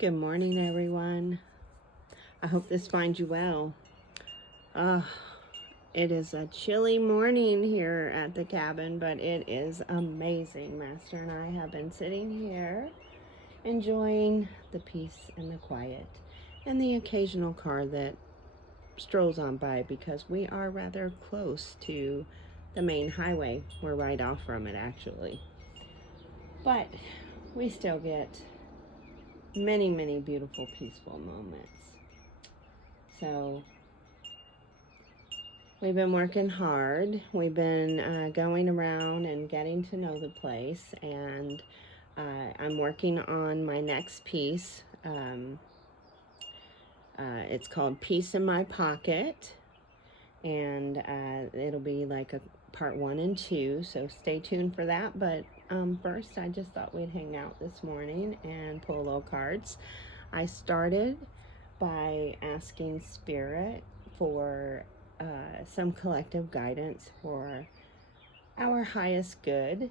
Good morning, everyone. I hope this finds you well. It is a chilly morning here at the cabin, but it is amazing. Master and I have been sitting here enjoying the peace and the quiet and the occasional car that strolls on by because we are rather close to the main highway. We're right off from it, actually. But we still get many, many beautiful, peaceful moments. So we've been working hard. We've been going around and getting to know the place, and I'm working on my next piece. It's called Peace in My Pocket, and it'll be like a part 1 and 2, so stay tuned for that. But first, I just thought we'd hang out this morning and pull a little cards. I started by asking Spirit for some collective guidance for our highest good,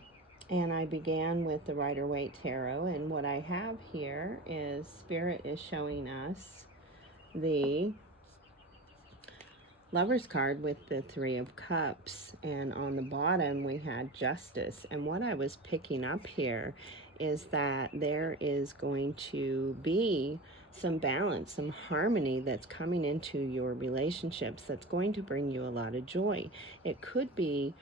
and I began with the Rider-Waite Tarot, and what I have here is Spirit is showing us the Lover's card with the 3 of Cups, and on the bottom we had Justice. And what I was picking up here is that there is going to be some balance, some harmony that's coming into your relationships that's going to bring you a lot of joy. It could be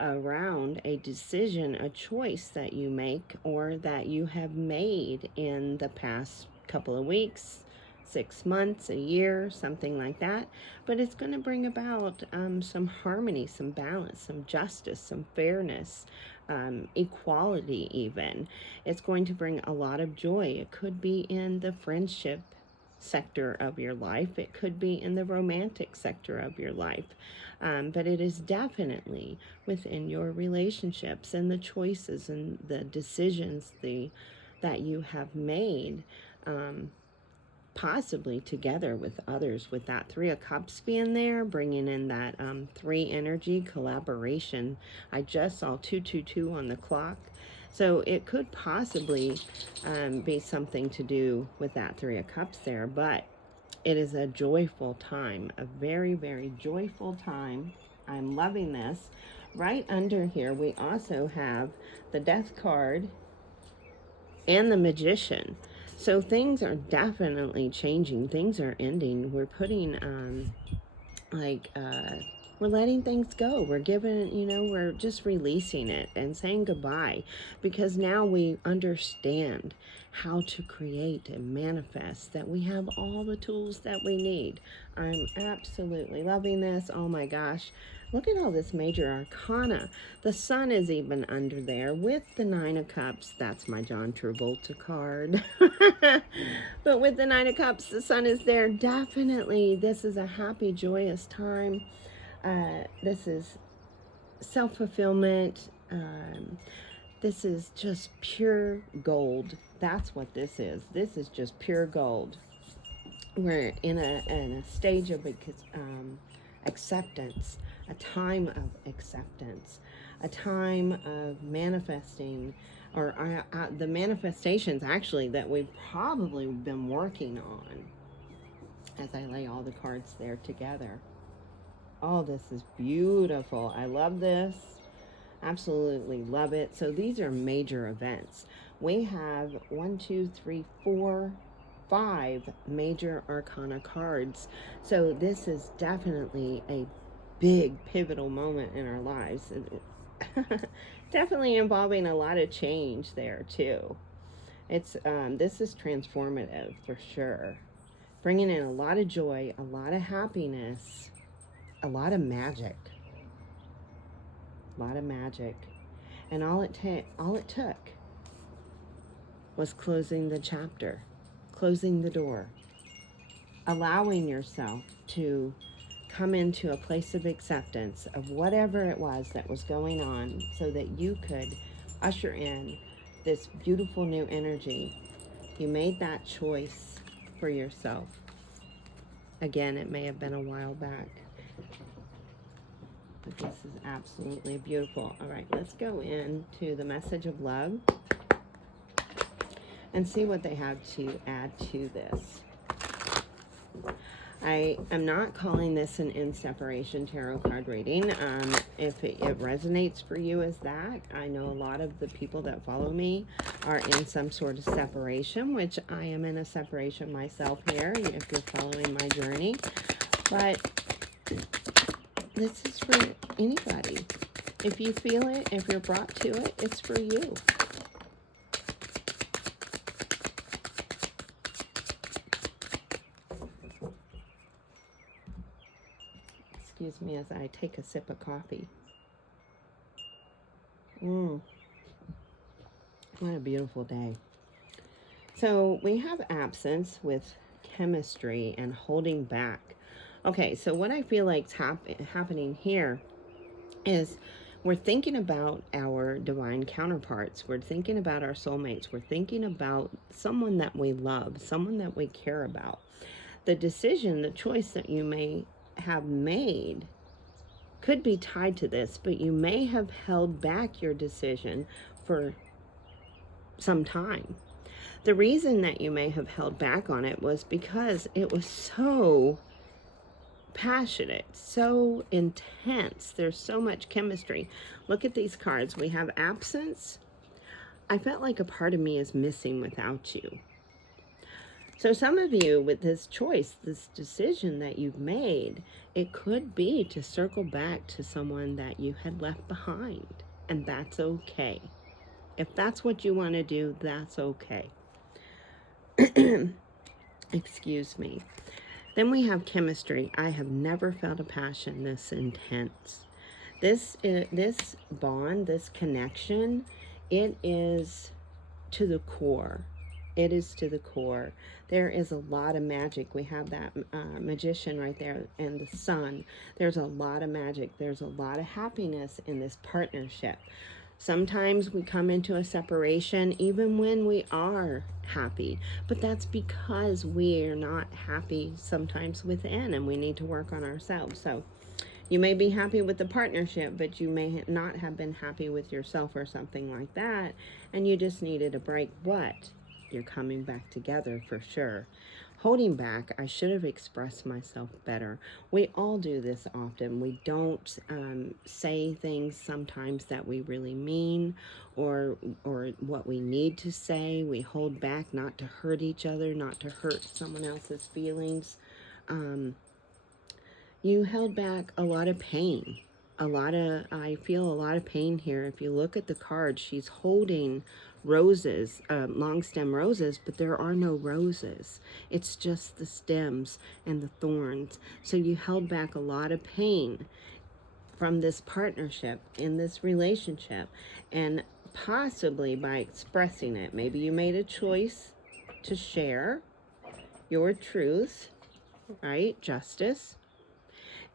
around a decision, a choice that you make or that you have made in the past couple of weeks, 6 months, a year, something like that. But it's going to bring about some harmony, some balance, some justice, some fairness, equality even. It's going to bring a lot of joy. It could be in the friendship sector of your life. It could be in the romantic sector of your life. But it is definitely within your relationships and the choices and the decisions that you have made, possibly together with others, with that 3 of Cups being there, bringing in that 3 energy collaboration. I just saw 222 on the clock. So it could possibly be something to do with that 3 of Cups there, but it is a joyful time, a very, very joyful time. I'm loving this. Right under here, we also have the Death card and the Magician. So things are definitely changing. Things are ending. We're putting, we're letting things go. We're giving, we're just releasing it and saying goodbye, because now we understand how to create and manifest, that we have all the tools that we need. I'm absolutely loving this. Oh my gosh. Look at all this major arcana. The sun is even under there with the 9 of Cups. That's my John Travolta card. But with the 9 of Cups, the sun is there. Definitely, this is a happy, joyous time. This is self-fulfillment. This is just pure gold. That's what this is. This is just pure gold. We're in a stage of acceptance, a time of acceptance, a time of manifesting, or the manifestations actually that we've probably been working on, as I lay all the cards there together. Oh, this is beautiful. I love this. Absolutely love it. So these are major events. We have 1, 2, 3, 4, 5 major arcana cards. So this is definitely a big pivotal moment in our lives. Definitely involving a lot of change there too. It's this is transformative for sure. Bringing in a lot of joy, a lot of happiness, a lot of magic. A lot of magic. And all it took was closing the chapter, closing the door, allowing yourself to come into a place of acceptance of whatever it was that was going on, so that you could usher in this beautiful new energy. You made that choice for yourself. Again, it may have been a while back, but this is absolutely beautiful. All right, let's go into the message of love. and see what they have to add to this. I am not calling this an in-separation tarot card reading. If it resonates for you as that, I know a lot of the people that follow me are in some sort of separation, which I am in a separation myself here, if you're following my journey. But this is for anybody. If you feel it, if you're brought to it, it's for you. Excuse me as I take a sip of coffee. What a beautiful day. So we have absence with chemistry and holding back. Okay, so what I feel like's happening here is we're thinking about our divine counterparts. We're thinking about our soulmates. We're thinking about someone that we love, someone that we care about. The decision, the choice that you may have made could be tied to this, but you may have held back your decision for some time. The reason that you may have held back on it was because it was so passionate, so intense. There's so much chemistry. Look at these cards. We have absence. I felt like a part of me is missing without you. So some of you with this choice, this decision that you've made, it could be to circle back to someone that you had left behind, and that's okay. If that's what you want to do, that's okay. Excuse me. Then we have chemistry. I have never felt a passion this intense. This bond, this connection, it is to the core. It is to the core. There is a lot of magic. We have that magician right there and the sun. There's a lot of magic. There's a lot of happiness in this partnership. Sometimes we come into a separation even when we are happy, but that's because we're not happy sometimes within, and we need to work on ourselves. So you may be happy with the partnership, but you may not have been happy with yourself or something like that, and you just needed a break, but you're coming back together for sure. Holding back, I should have expressed myself better. We all do this often. We don't say things sometimes that we really mean, or what we need to say. We hold back not to hurt each other, not to hurt someone else's feelings. You held back a lot of pain. I feel a lot of pain here. If you look at the card, she's holding roses, long stem roses, but there are no roses. It's just the stems and the thorns. So you held back a lot of pain from this partnership, in this relationship, and possibly by expressing it. Maybe you made a choice to share your truth, right? Justice.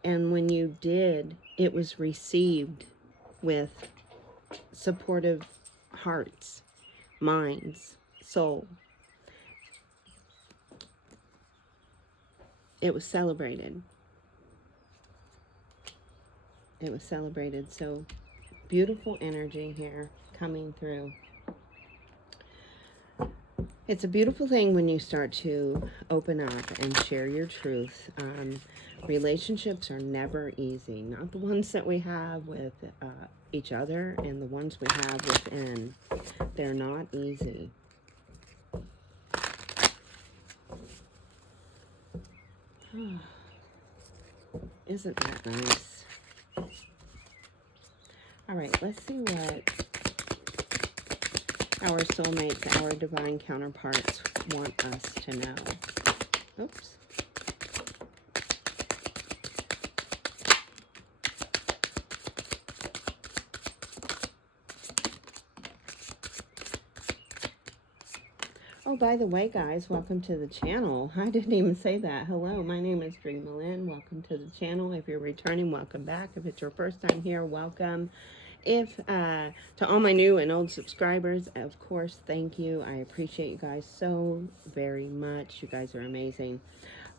And when you did, it was received with supportive hearts, minds, soul. It was celebrated. It was celebrated. So beautiful energy here coming through. It's a beautiful thing when you start to open up and share your truth. Relationships are never easy. Not the ones that we have with each other, and the ones we have within. They're not easy. Isn't that nice? All right, let's see what our soulmates, our divine counterparts want us to know. Oops. Oh, by the way, guys, welcome to the channel. I didn't even say that. Hello, my name is DreamaLynn. Welcome to the channel. If you're returning, welcome back. If it's your first time here, welcome. If to all my new and old subscribers, of course, thank you. I appreciate you guys so very much. You guys are amazing.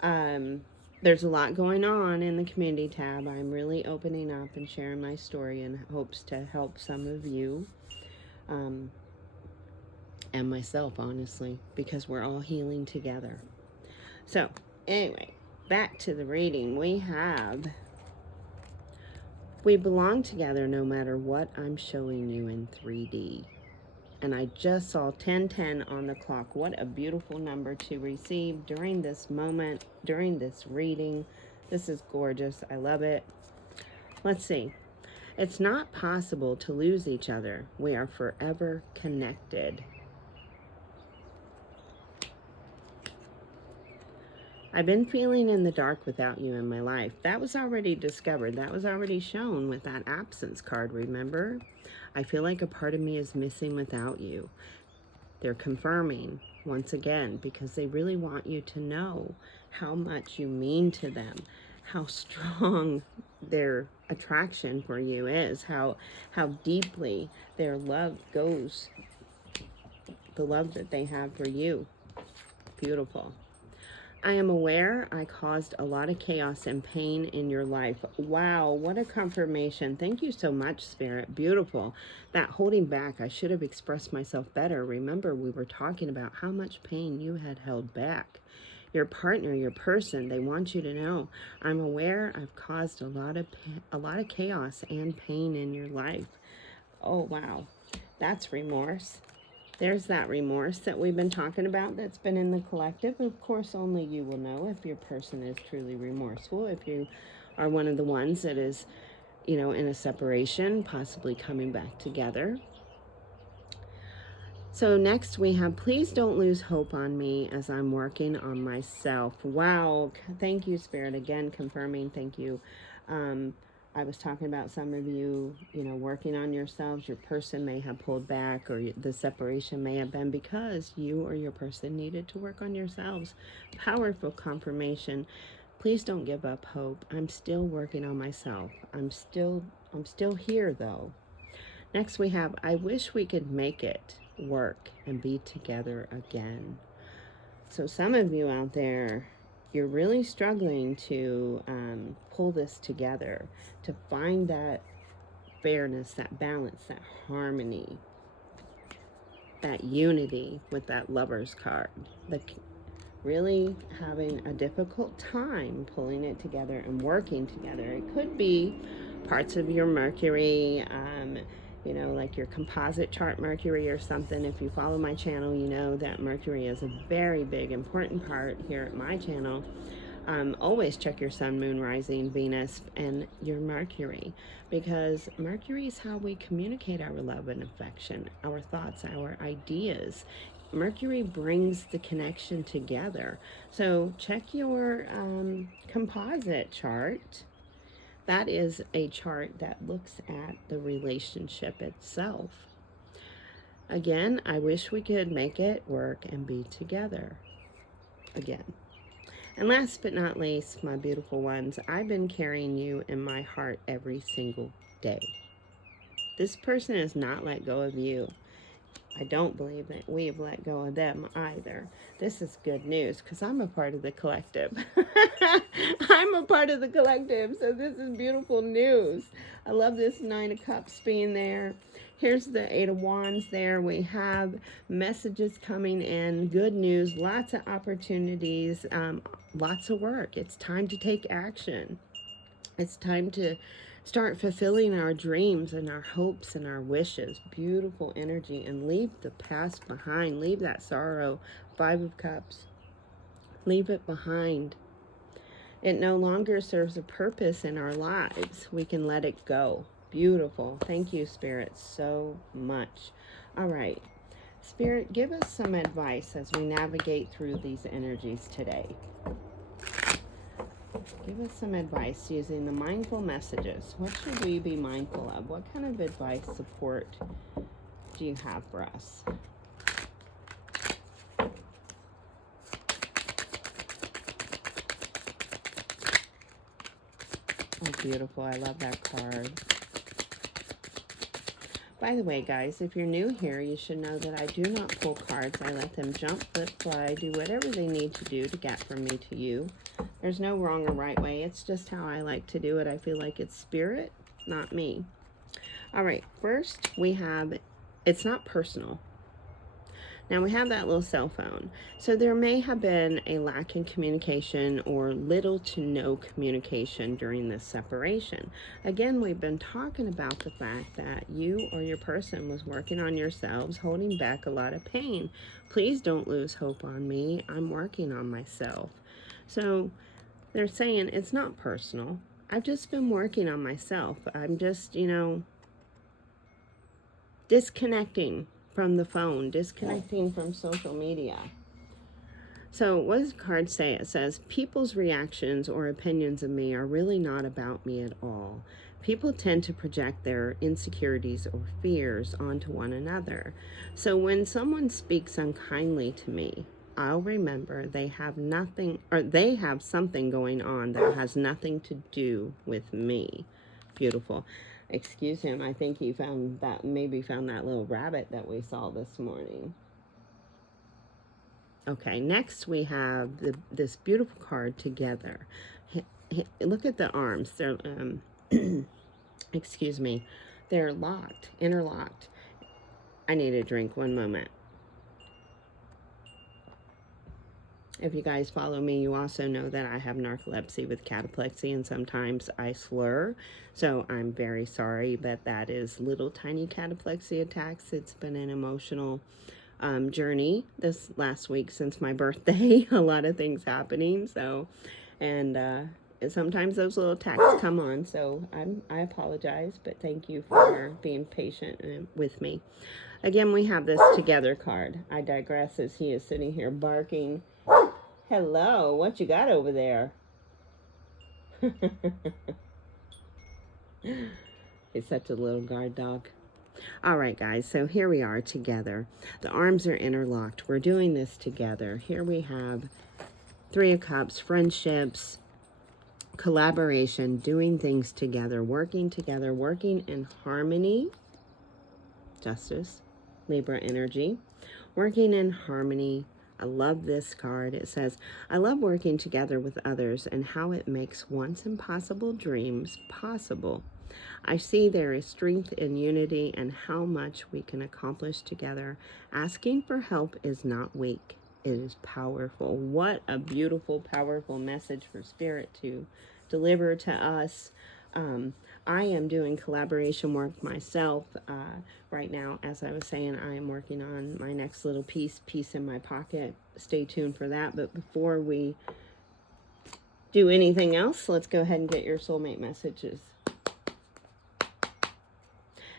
There's a lot going on in the community tab. I'm really opening up and sharing my story in hopes to help some of you. and myself, honestly, because we're all healing together. So anyway, back to the reading. We belong together no matter what I'm showing you in 3D. And I just saw 1010 on the clock. What a beautiful number to receive during this moment, during this reading. This is gorgeous. I love it. Let's see. It's not possible to lose each other. We are forever connected. I've been feeling in the dark without you in my life. That was already discovered. That was already shown with that absence card, remember? I feel like a part of me is missing without you. They're confirming once again because they really want you to know how much you mean to them, how strong their attraction for you is, how deeply their love goes, the love that they have for you. Beautiful. I am aware I caused a lot of chaos and pain in your life. Wow, what a confirmation. Thank you so much, Spirit. Beautiful. That holding back, I should have expressed myself better. Remember, we were talking about how much pain you had held back. Your partner, your person, they want you to know, I'm aware I've caused a lot of chaos and pain in your life. Oh, wow. That's remorse. There's that remorse that we've been talking about that's been in the collective. Of course, only you will know if your person is truly remorseful. If you are one of the ones that is, you know, in a separation, possibly coming back together. So next we have, please don't lose hope on me as I'm working on myself. Wow. Thank you, Spirit. Again, confirming. Thank you. I was talking about some of you, you know, working on yourselves. Your person may have pulled back, or the separation may have been because you or your person needed to work on yourselves. Powerful confirmation. Please don't give up hope. I'm still working on myself. I'm still here though. Next we have, I wish we could make it work and be together again. So some of you out there, you're really struggling to pull this together, to find that fairness, that balance, that harmony, that unity with that Lover's card. Really having a difficult time pulling it together and working together. It could be parts of your Mercury, you know, like your composite chart Mercury or something. If you follow my channel, you know that Mercury is a very big, important part here at my channel. Always check your sun, moon, rising, Venus, and your Mercury, because Mercury is how we communicate our love and affection, our thoughts, our ideas. Mercury brings the connection together. So check your composite chart. That is a chart that looks at the relationship itself. Again, I wish we could make it work and be together again. And last but not least, my beautiful ones, I've been carrying you in my heart every single day. This person has not let go of you. I don't believe that we have let go of them either. This is good news because I'm a part of the collective. I'm a part of the collective, so this is beautiful news. I love this 9 of Cups being there. Here's the 8 of Wands there. We have messages coming in, good news, lots of opportunities, lots of work. It's time to take action. It's time to start fulfilling our dreams and our hopes and our wishes. Beautiful energy. And leave the past behind. Leave that sorrow. 5 of Cups. Leave it behind. It no longer serves a purpose in our lives. We can let it go. Beautiful. Thank you, Spirit, so much. All right. Spirit, give us some advice as we navigate through these energies today. Give us some advice using the mindful messages. What should we be mindful of? What kind of advice, support do you have for us? Oh, beautiful. I love that card. By the way, guys, if you're new here, you should know that I do not pull cards. I let them jump, flip, fly, do whatever they need to do to get from me to you. There's no wrong or right way. It's just how I like to do it. I feel like it's spirit, not me. All right, first we have, it's not personal. Now we have that little cell phone. So there may have been a lack in communication or little to no communication during this separation. Again, we've been talking about the fact that you or your person was working on yourselves, holding back a lot of pain. Please don't lose hope on me. I'm working on myself. So they're saying it's not personal. I've just been working on myself. I'm just, disconnecting from the phone, disconnecting from social media. So what does the card say? It says, people's reactions or opinions of me are really not about me at all. People tend to project their insecurities or fears onto one another. So when someone speaks unkindly to me, I'll remember they have something going on that has nothing to do with me. Beautiful. Excuse him, I think he found that little rabbit that we saw this morning. Okay, next we have this beautiful card, Together. Look at the arms. They're, excuse me, they're locked, interlocked. I need a drink, one moment. If you guys follow me, you also know that I have narcolepsy with cataplexy, and sometimes I slur. So I'm very sorry, but that is little tiny cataplexy attacks. It's been an emotional journey this last week since my birthday. A lot of things happening. So, and sometimes those little attacks come on. So I apologize, but thank you for being patient with me. Again, we have this Together card. I digress as he is sitting here barking. Hello, what you got over there? He's such a little guard dog. All right, guys, so here we are together. The arms are interlocked. We're doing this together. Here we have Three of Cups, friendships, collaboration, doing things together, working in harmony. Justice, Libra energy, working in harmony. I love this card. It says, I love working together with others and how it makes once impossible dreams possible. I see there is strength in unity and how much we can accomplish together. Asking for help is not weak. It is powerful. What a beautiful, powerful message for Spirit to deliver to us. I am doing collaboration work myself right now. As I was saying, I am working on my next little piece in my pocket. Stay tuned for that. But before we do anything else, let's go ahead and get your soulmate messages.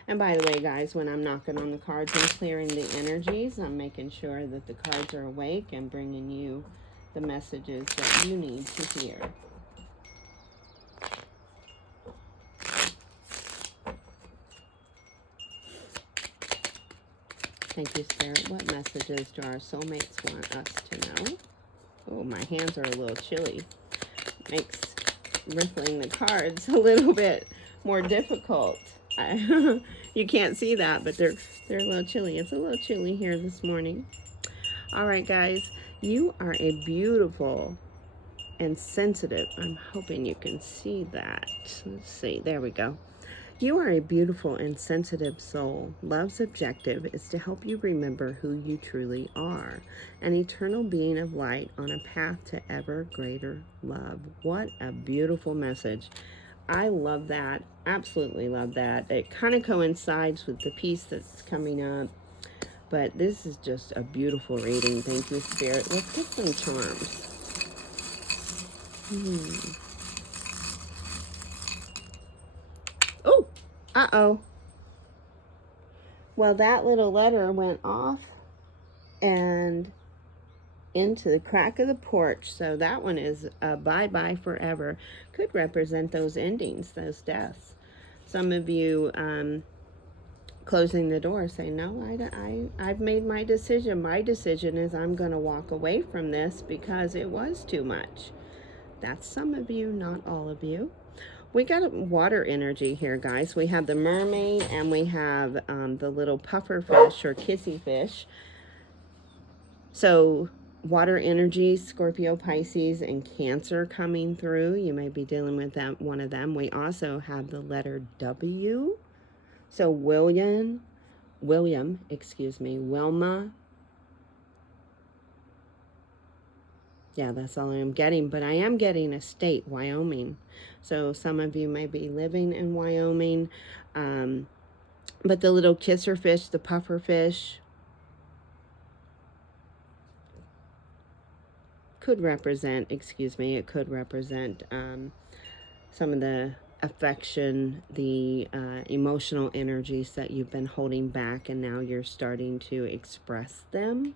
And by the way, guys, when I'm knocking on the cards and clearing the energies, I'm making sure that the cards are awake and bringing you the messages that you need to hear. Thank you, Spirit. What messages do our soulmates want us to know? Oh, my hands are a little chilly. Makes rippling the cards a little bit more difficult. You can't see that, but they're a little chilly. It's a little chilly here this morning. All right, guys, you are a beautiful and sensitive. I'm hoping you can see that. Let's see. There we go. You are a beautiful and sensitive soul. Love's objective is to help you remember who you truly are, an eternal being of light on a path to ever greater love. What a beautiful message. I love that. Absolutely love that. It kind of coincides with the piece that's coming up, but this is just a beautiful reading. Thank you, Spirit. Let's get some charms. Oh, uh-oh. Well, that little letter went off and into the crack of the porch. So that one is a bye-bye forever. Could represent those endings, those deaths. Some of you closing the door, saying, no, I've made my decision. My decision is I'm going to walk away from this because it was too much. That's some of you, not all of you. We got a water energy here, guys. We have the mermaid and we have the little pufferfish or kissy fish. So water energy, Scorpio, Pisces, and Cancer coming through. You may be dealing with one of them. We also have the letter W. So Wilma, Yeah, that's all I'm getting. But I am getting a state, Wyoming. So some of you may be living in Wyoming. But the little kisser fish, the pufferfish, could represent, it could represent some of the affection, the emotional energies that you've been holding back, and now you're starting to express them.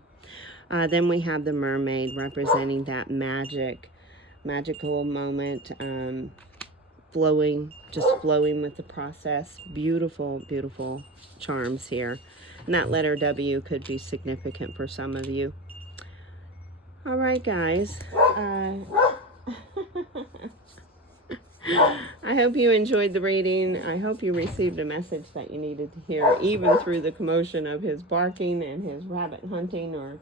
Then we have the mermaid, representing that magical moment, just flowing with the process. Beautiful, beautiful charms here. And that letter W could be significant for some of you. All right, guys. I hope you enjoyed the reading. I hope you received a message that you needed to hear, even through the commotion of his barking and his rabbit hunting, or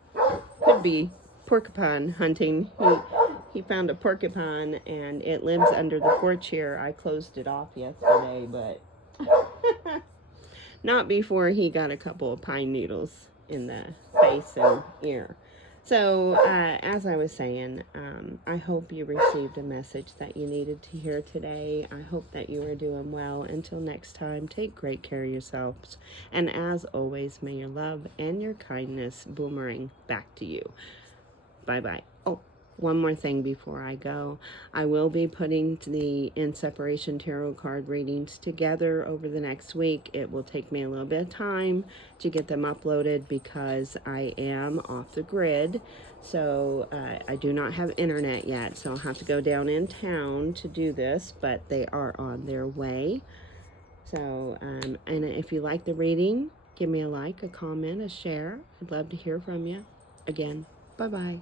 could be porcupine hunting. He found a porcupine, and it lives under the porch here. I closed it off yesterday, but not before he got a couple of pine needles in the face and ear. So, as I was saying, I hope you received a message that you needed to hear today. I hope that you are doing well. Until next time, take great care of yourselves. And as always, may your love and your kindness boomerang back to you. Bye-bye. Oh, one more thing before I go. I will be putting the In Separation Tarot card readings together over the next week. It will take me a little bit of time to get them uploaded because I am off the grid. So I do not have internet yet, so I'll have to go down in town to do this, but they are on their way. So, and if you like the reading, give me a like, a comment, a share. I'd love to hear from you. Again, bye-bye.